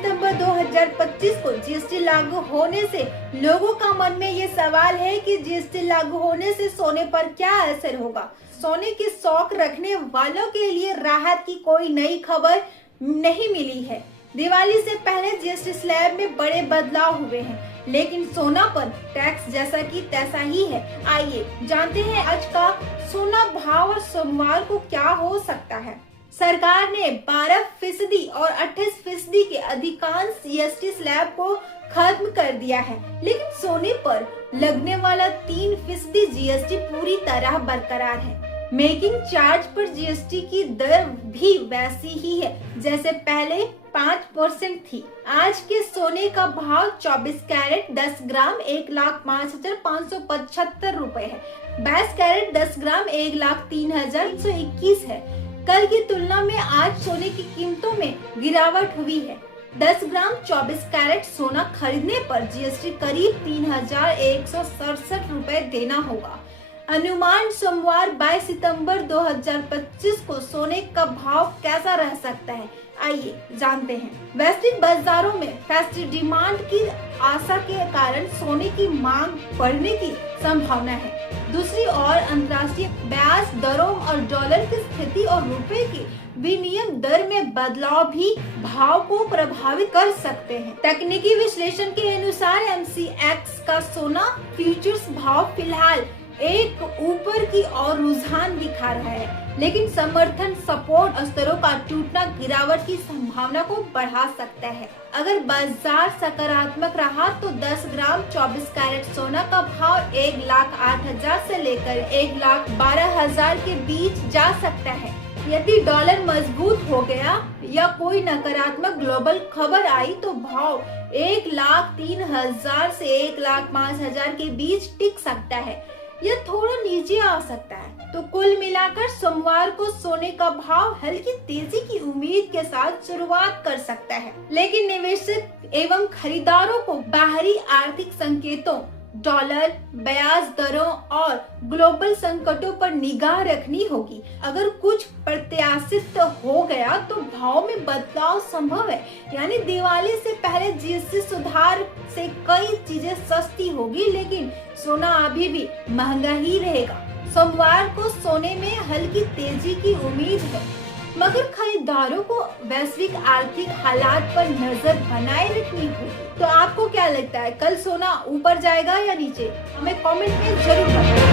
सितंबर 2025 को जीएसटी लागू होने से लोगों का मन में ये सवाल है कि जीएसटी लागू होने से सोने पर क्या असर होगा। सोने के शौक रखने वालों के लिए राहत की कोई नई खबर नहीं मिली है। दिवाली से पहले जीएसटी स्लैब में बड़े बदलाव हुए हैं, लेकिन सोना पर टैक्स जैसा कि तैसा ही है। आइए जानते हैं आज का सोना भाव और सोमवार को क्या हो सकता है। सरकार ने 12% और 28% के अधिकांश जीएसटी स्लैब को खत्म कर दिया है, लेकिन सोने पर लगने वाला 3% जीएसटी पूरी तरह बरकरार है। मेकिंग चार्ज पर जीएसटी की दर भी वैसी ही है जैसे पहले 5% थी। आज के सोने का भाव 24 कैरेट 10 ग्राम 1,05,575 रुपए है। 22 कैरेट 10 ग्राम 1,03,121 है। कल की तुलना में आज सोने की कीमतों में गिरावट हुई है। 10 ग्राम 24 कैरेट सोना खरीदने पर जीएसटी करीब 3,167 रुपए देना होगा। अनुमान सोमवार 22 सितंबर 2025 को सोने का भाव कैसा रह सकता है, आइए जानते हैं। वैश्विक बाजारों में फेस्टिव डिमांड की आशा के कारण सोने की मांग बढ़ने की संभावना है। दूसरी ओर अंतर्राष्ट्रीय ब्याज दरों और डॉलर की स्थिति और रुपए की विनिमय दर में बदलाव भी भाव को प्रभावित कर सकते हैं। तकनीकी विश्लेषण के अनुसार एमसीएक्स का सोना फ्यूचर्स भाव फिलहाल एक ऊपर की ओर रुझान दिखा रहा है, लेकिन समर्थन सपोर्ट स्तरों का टूटना गिरावट की संभावना को बढ़ा सकता है। अगर बाजार सकारात्मक रहा तो 10 ग्राम 24 कैरेट सोना का भाव 1,08,000 से लेकर 1,12,000 के बीच जा सकता है। यदि डॉलर मजबूत हो गया या कोई नकारात्मक ग्लोबल खबर आई तो भाव 1,03,000 से 1,05,000 के बीच टिक सकता है या थोड़ा नीचे आ सकता है। तो कुल मिलाकर सोमवार को सोने का भाव हल्की तेजी की उम्मीद के साथ शुरुआत कर सकता है, लेकिन निवेशक एवं खरीदारों को बाहरी आर्थिक संकेतों, डॉलर, ब्याज दरों और ग्लोबल संकटों पर निगाह रखनी होगी। अगर कुछ प्रत्याशित हो गया तो भाव में बदलाव संभव है, यानी दिवाली से पहले जीएसटी सुधार से कई चीजें सस्ती होगी, लेकिन सोना अभी भी महंगा ही रहेगा। सोमवार को सोने में हल्की तेजी की उम्मीद है, मगर खरीदारों को वैश्विक आर्थिक हालात पर नजर बनाए रखनी होगी। तो आपको क्या लगता है, कल सोना ऊपर जाएगा या नीचे? हमें कमेंट में जरूर बताएं।